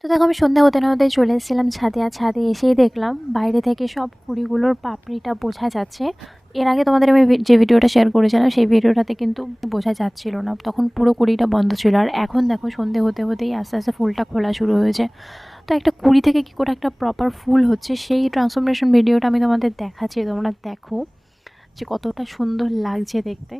তো দেখো আমি সন্ধ্যা হতে না হতে চলে এসেছিলাম ছাদে, আর ছাদে এসেই দেখলাম বাইরে থেকে সব কুড়িগুলোর পাপড়িটা বোঝা যাচ্ছে। এর আগে তোমাদের আমি যে ভিডিওটা শেয়ার করেছিলাম, সেই ভিডিওটাতে কিন্তু বোঝা যাচ্ছিল না। তখন পুরো কুড়িটা বন্ধ ছিল। আর এখন দেখো সন্ধে হতে হতেই আস্তে আস্তে ফুলটা খোলা শুরু হয়েছে। তো একটা কুড়ি থেকে কী করে একটা প্রপার ফুল হচ্ছে, সেই ট্রান্সফরমেশন ভিডিওটা আমি তোমাদের দেখাচ্ছি। তোমরা দেখো যে কতটা সুন্দর লাগছে দেখতে।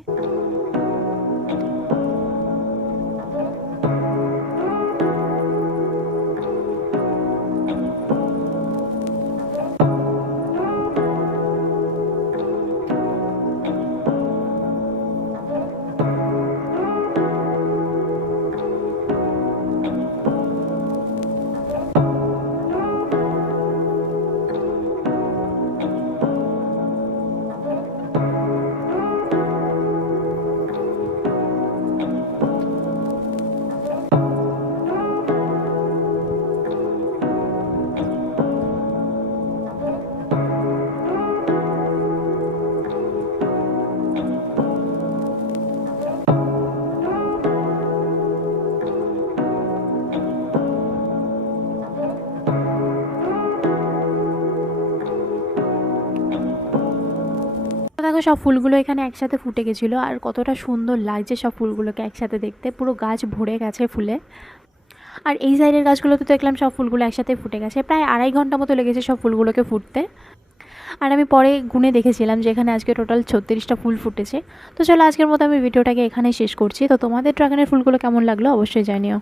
দেখো সব ফুলগুলো এখানে একসাথে ফুটে গেছিল, আর কতটা সুন্দর লাগছে সব ফুলগুলোকে একসাথে দেখতে। পুরো গাছ ভরে গেছে ফুলে। আর এই সাইডের গাছগুলোতে তো দেখলাম সব ফুলগুলো একসাথে ফুটে গেছে। প্রায় আড়াই ঘণ্টা মতো লেগেছে সব ফুলগুলোকে ফুটতে। আর আমি পরে গুনে দেখেছিলাম যে এখানে আজকে টোটাল ছত্রিশটা ফুল ফুটেছে। তো চলো আজকের মতো আমি ভিডিওটাকে এখানেই শেষ করছি। তো তোমাদের ড্রাগনের ফুলগুলো কেমন লাগল অবশ্যই জানিও।